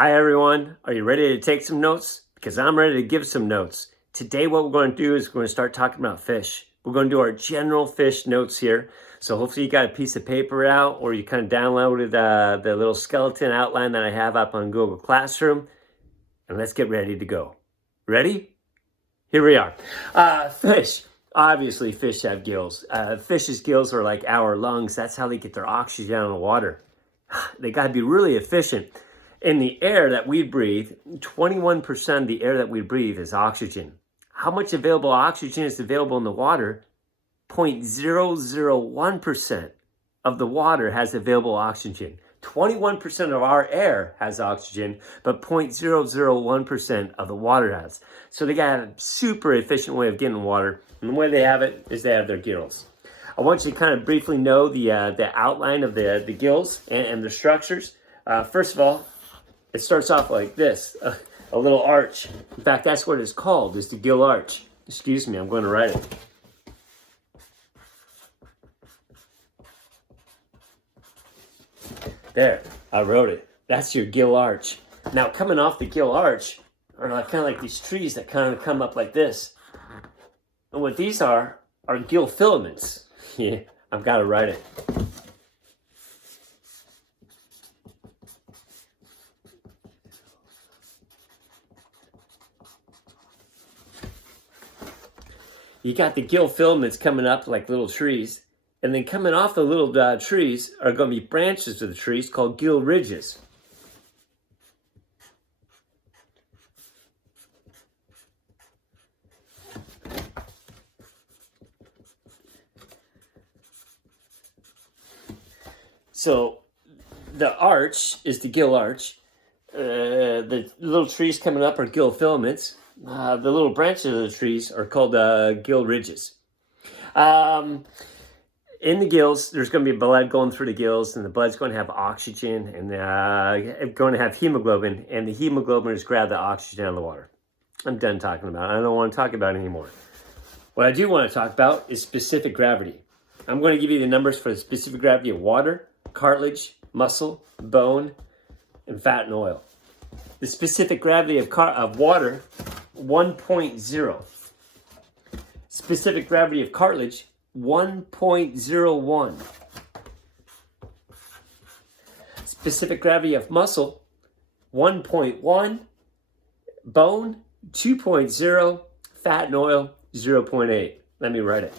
Hi everyone, are you ready to take some notes? Because I'm ready to give some notes. Today what we're going to do is we're going to start talking about fish. We're going to do our general fish notes here. So hopefully you got a piece of paper out or you kind of downloaded the little skeleton outline that I have up on Google Classroom. And let's get ready to go. Ready? Here we are. Fish. Obviously fish have gills. Fish's gills are like our lungs. That's how they get their oxygen out of the water. They got to be really efficient. In the air that we breathe, 21% of the air that we breathe is oxygen. How much available oxygen is available in the water? 0.001% of the water has available oxygen. 21% of our air has oxygen, but 0.001% of the water has. So they got a super efficient way of getting water. And the way they have it is they have their gills. I want you to kind of briefly know the outline of the gills and the structures. First of all, it starts off like this, a little arch. In fact, that's what it's called, is the gill arch. Excuse me, I'm going to write it. There, I wrote it. That's your gill arch. Now, coming off the gill arch are kind of like these trees that kind of come up like this. And what these are gill filaments. Yeah, I've got to write it. You got the gill filaments coming up like little trees, and then coming off the little trees are going to be branches of the trees called gill ridges. So the arch is the gill arch. The little trees coming up are gill filaments. The little branches of the trees are called gill ridges. In the gills, there's going to be blood going through the gills, and the blood's going to have oxygen and going to have hemoglobin, and the hemoglobin is grab the oxygen out of the water. I'm done talking about it. I don't want to talk about it anymore. What I do want to talk about is specific gravity. I'm going to give you the numbers for the specific gravity of water, cartilage, muscle, bone, and fat and oil. The specific gravity of water, 1.0. Specific gravity of cartilage, 1.01. Specific gravity of muscle, 1.1. Bone, 2.0. Fat and oil, 0.8. Let me write it.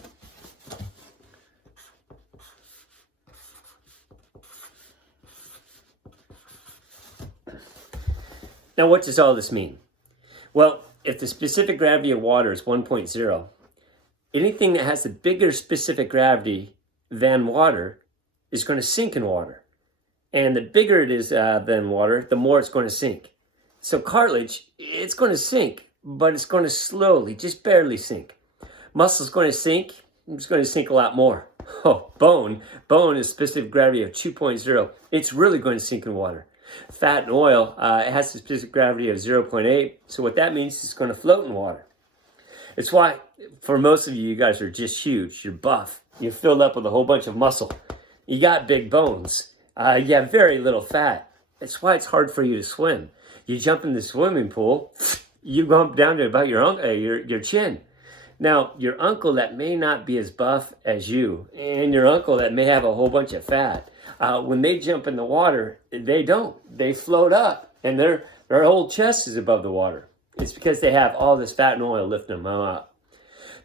Now, what does all this mean? Well, if the specific gravity of water is 1.0, anything that has a bigger specific gravity than water is going to sink in water. And the bigger it is than water, the more it's going to sink. So cartilage, it's going to sink, but it's going to slowly, just barely sink. Muscle is going to sink, it's going to sink a lot more. Oh, bone is specific gravity of 2.0. It's really going to sink in water. Fat and oil, it has a specific gravity of 0.8. So what that means is it's going to float in water. It's why, for most of you, you guys are just huge. You're buff. You're filled up with a whole bunch of muscle. You got big bones. You have very little fat. That's why it's hard for you to swim. You jump in the swimming pool, you go up down to about your chin. Now, your uncle that may not be as buff as you, and your uncle that may have a whole bunch of fat, when they jump in the water, they don't. They float up, and their whole chest is above the water. It's because they have all this fat and oil lifting them up.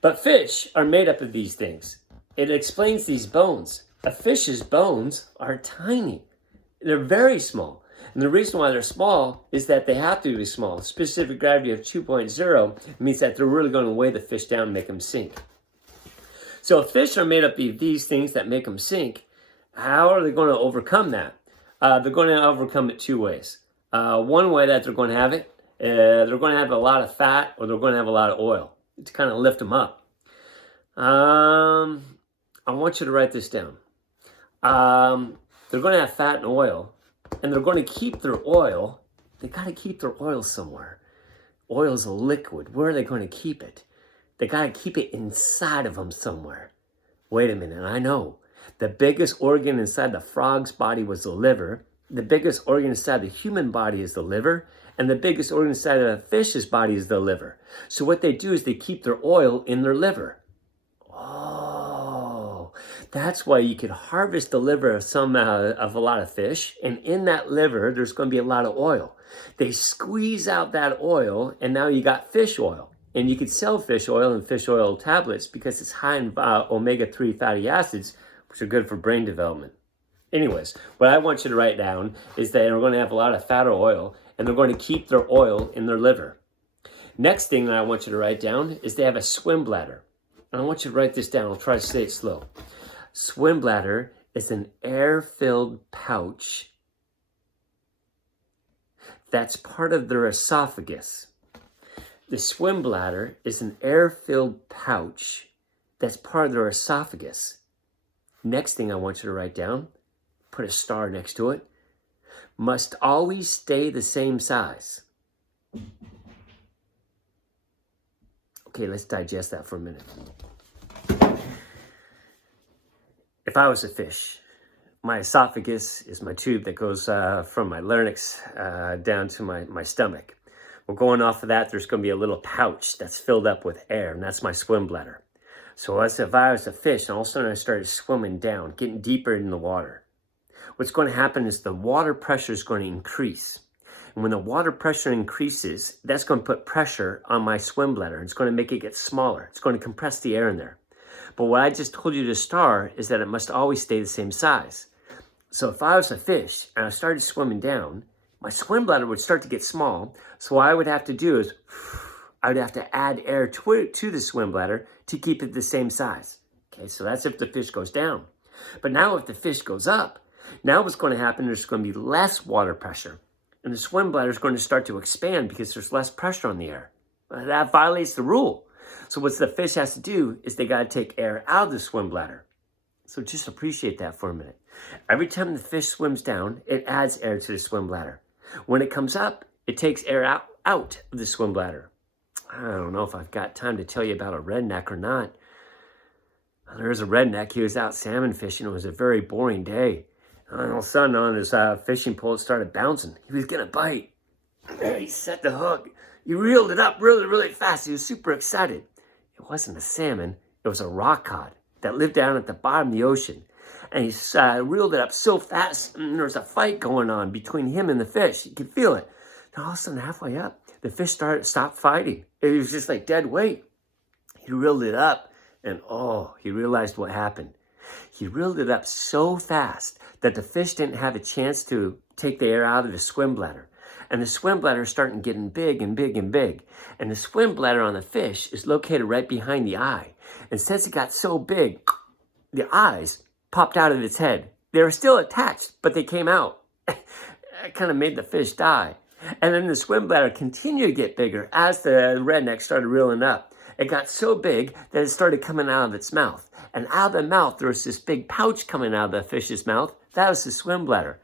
But fish are made up of these things. It explains these bones. A fish's bones are tiny. They're very small. And the reason why they're small is that they have to be small. Specific gravity of 2.0 means that they're really going to weigh the fish down and make them sink. So if fish are made up of these things that make them sink, how are they going to overcome that? They're going to overcome it two ways. One way that they're going to have it, they're going to have a lot of fat or they're going to have a lot of oil to kind of lift them up. I want you to write this down. They're going to have fat and oil, and they're going to keep their oil. They got to keep their oil somewhere. Oil is a liquid. Where are they going to keep it? They got to keep it inside of them somewhere. Wait a minute, I know. The biggest organ inside the frog's body was the liver. the biggest organ inside the human body is the liver, and the biggest organ inside of a fish's body is the liver. So what they do is they keep their oil in their liver. Oh, that's why you could harvest the liver of of a lot of fish, and in that liver, there's going to be a lot of oil. They squeeze out that oil, and now you got fish oil. And you could sell fish oil and fish oil tablets because it's high in omega-3 fatty acids, which are good for brain development. Anyways, what I want you to write down is that they're going to have a lot of fat or oil, and they're going to keep their oil in their liver. Next thing that I want you to write down is they have a swim bladder. And I want you to write this down. I'll try to say it slow. Swim bladder is an air-filled pouch that's part of their esophagus. The swim bladder is an air-filled pouch that's part of their esophagus. Next thing I want you to write down, put a star next to it, must always stay the same size. Okay, let's digest that for a minute. If I was a fish, my esophagus is my tube that goes from my larynx down to my stomach. Well, going off of that, there's going to be a little pouch that's filled up with air, and that's my swim bladder. So if I was a fish, and all of a sudden I started swimming down, getting deeper in the water, what's going to happen is the water pressure is going to increase. And when the water pressure increases, that's going to put pressure on my swim bladder. It's going to make it get smaller. It's going to compress the air in there. But what I just told you to star is that it must always stay the same size. So if I was a fish and I started swimming down, my swim bladder would start to get small. So what I would have to do is I would have to add air to the swim bladder to keep it the same size. Okay, so that's if the fish goes down. But now if the fish goes up, now what's going to happen, there's going to be less water pressure. And the swim bladder is going to start to expand because there's less pressure on the air. That violates the rule. So what the fish has to do is they got to take air out of the swim bladder. So just appreciate that for a minute. Every time the fish swims down, it adds air to the swim bladder. When it comes up, it takes air out of the swim bladder. I don't know if I've got time to tell you about a redneck or not. There was a redneck. He was out salmon fishing. It was a very boring day. And all of a sudden, on his fishing pole, it started bouncing. He was going to bite. He set the hook. He reeled it up really, really fast. He was super excited. It wasn't a salmon. It was a rock cod that lived down at the bottom of the ocean. And he reeled it up so fast, and there was a fight going on between him and the fish. You could feel it. And all of a sudden, halfway up, the fish stopped fighting. It was just like dead weight. He reeled it up, and he realized what happened. He reeled it up so fast that the fish didn't have a chance to take the air out of the swim bladder. And the swim bladder is starting getting big and big and big. And the swim bladder on the fish is located right behind the eye. And since it got so big, the eyes popped out of its head. They were still attached, but they came out. It kind of made the fish die. And then the swim bladder continued to get bigger as the redneck started reeling up. It got so big that it started coming out of its mouth. And out of the mouth, there was this big pouch coming out of the fish's mouth. That was the swim bladder.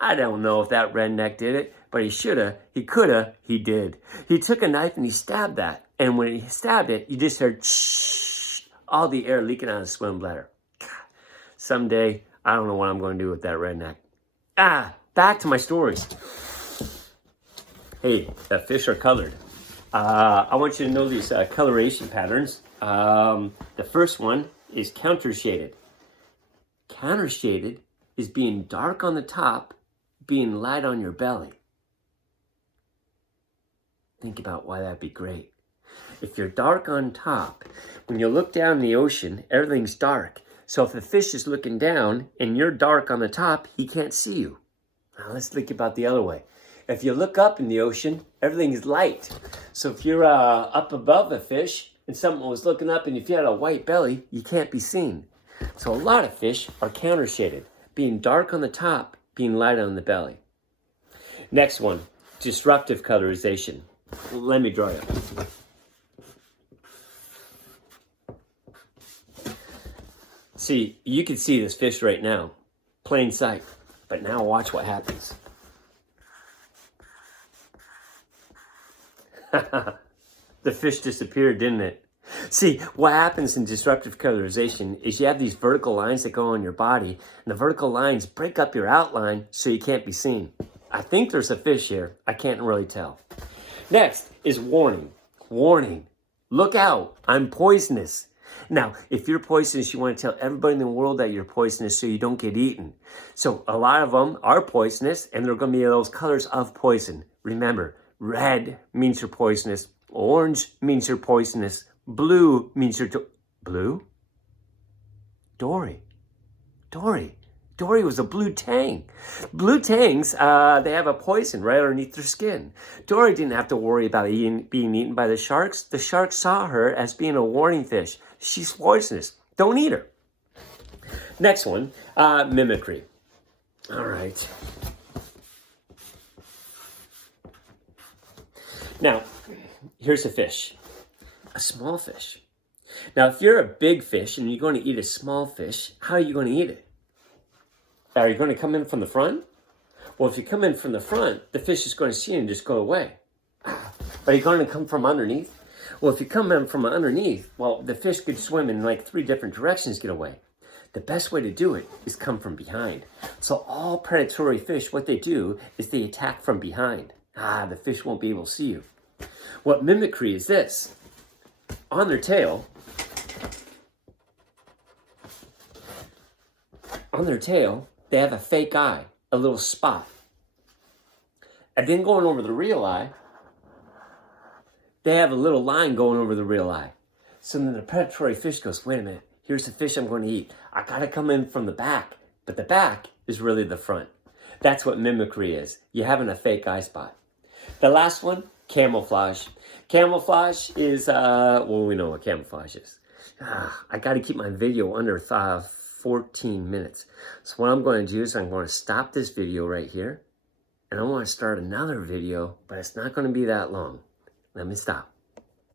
I don't know if that redneck did it, but he shoulda, he coulda, he did. He took a knife and he stabbed that. And when he stabbed it, you just heard shh, all the air leaking out of the swim bladder. God, someday, I don't know what I'm going to do with that redneck. Back to my stories. Hey, fish are colored. I want you to know these coloration patterns. The first one is countershaded. Countershaded is being dark on the top, being light on your belly. Think about why that'd be great. If you're dark on top, when you look down in the ocean, everything's dark. So if the fish is looking down and you're dark on the top, he can't see you. Now let's think about the other way. If you look up in the ocean, everything is light. So if you're up above a fish and someone was looking up and if you had a white belly, you can't be seen. So a lot of fish are countershaded, being dark on the top, being light on the belly. Next one, disruptive colorization. Let me draw it. See, you can see this fish right now, plain sight. But now watch what happens. The fish disappeared, didn't it? See, what happens in disruptive colorization is you have these vertical lines that go on your body, and the vertical lines break up your outline so you can't be seen. I think there's a fish here. I can't really tell. Next is warning. Warning. Look out. I'm poisonous. Now, if you're poisonous, you want to tell everybody in the world that you're poisonous so you don't get eaten. So a lot of them are poisonous, and they're going to be those colors of poison. Remember, red means you're poisonous. Orange means you're poisonous. Blue means you're... Blue? Dory. Dory was a blue tang. Blue tangs, they have a poison right underneath their skin. Dory didn't have to worry about being eaten by the sharks. The sharks saw her as being a warning fish. She's poisonous. Don't eat her. Next one, mimicry. All right. Now, here's a fish. A small fish. Now, if you're a big fish and you're going to eat a small fish, how are you going to eat it? Are you going to come in from the front? Well, if you come in from the front, the fish is going to see you and just go away. Are you going to come from underneath? Well, if you come in from underneath, well, the fish could swim in like 3 different directions to get away. The best way to do it is come from behind. So all predatory fish, what they do is they attack from behind. The fish won't be able to see you. What mimicry is this? On their tail, they have a fake eye, a little spot. And then going over the real eye, they have a little line going over the real eye. So then the predatory fish goes, wait a minute, here's the fish I'm going to eat. I got to come in from the back. But the back is really the front. That's what mimicry is. You're having a fake eye spot. The last one, camouflage. Camouflage is, well, we know what camouflage is. I got to keep my video under 14 minutes. So what I'm going to do is I'm going to stop this video right here. And I want to start another video, but it's not going to be that long. Let me stop.